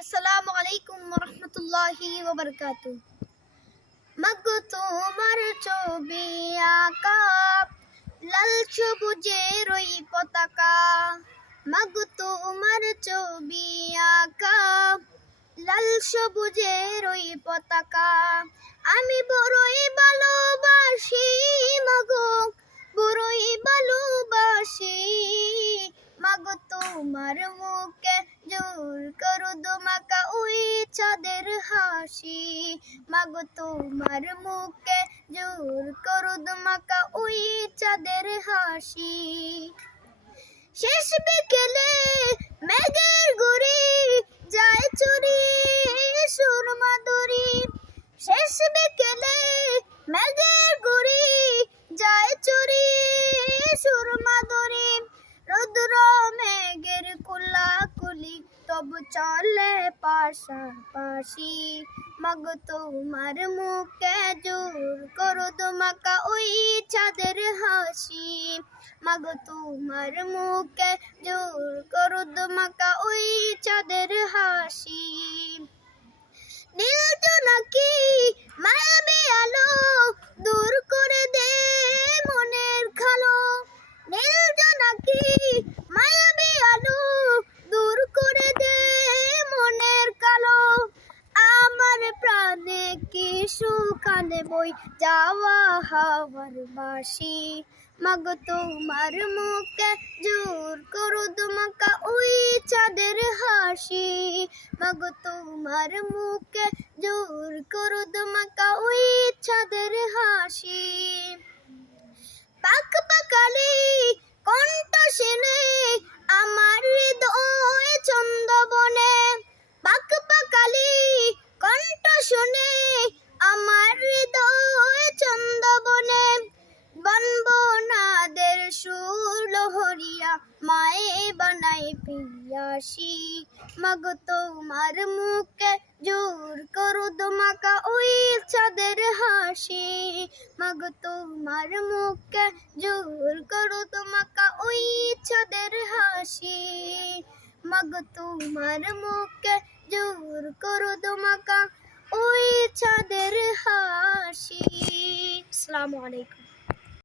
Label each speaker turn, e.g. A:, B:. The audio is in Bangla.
A: আসসালামু আলাইকুম রহমতুল্লাহি ওবরকাত মাগো তোমার ছবি আঁকা, লাল সবুজের ওই পতাকা। মাগো তোমার ছবি আঁকা, লাল সবুজের ওই পতাকা। আমি বড়ই ভালোবাসি, মাগো, বড়ই ভালোবাসি। মাগো তোমার মুখে জোর চাঁদের হাসি। মাগো তোমার মুখে জোর করো দোমাকা ওই চাঁদের হাসি। শেষ বিকেলে মেঘের গুড়ি যায় চুরি সুরমা দড়ি শেষ বিকেলে মেঘের গুড়ি যায় চুরি সুরমা দড়ি রুদ্র মেঘের কুলা কুলি তবু চলে পাশাপাশি মগ তোমার মুখে জোর করো তোমাকা ওই চাঁদের হাসি মগ তোমার মুখে জোর করো তোমাকা ওই প্রাণে কানে বই যাওয়া হাওয়ার বাসি মাগ তোমার মুখে জোর করো তোমাকা ওই চাঁদের হাসি মাগ তোমার মুখে জোর করো হরিয়া মায়ে বানাই পিয়াসি মগ তোমার মুখে জোর করো দমাকা ওই চাঁদের হাসি মগ তোমার মুখে জোর করো দমাকা ওই চাঁদের হাসি মগ তোমার মুখে জোর করো দমাকা ওই চাঁদের হাসি আসসালামু আলাইকুম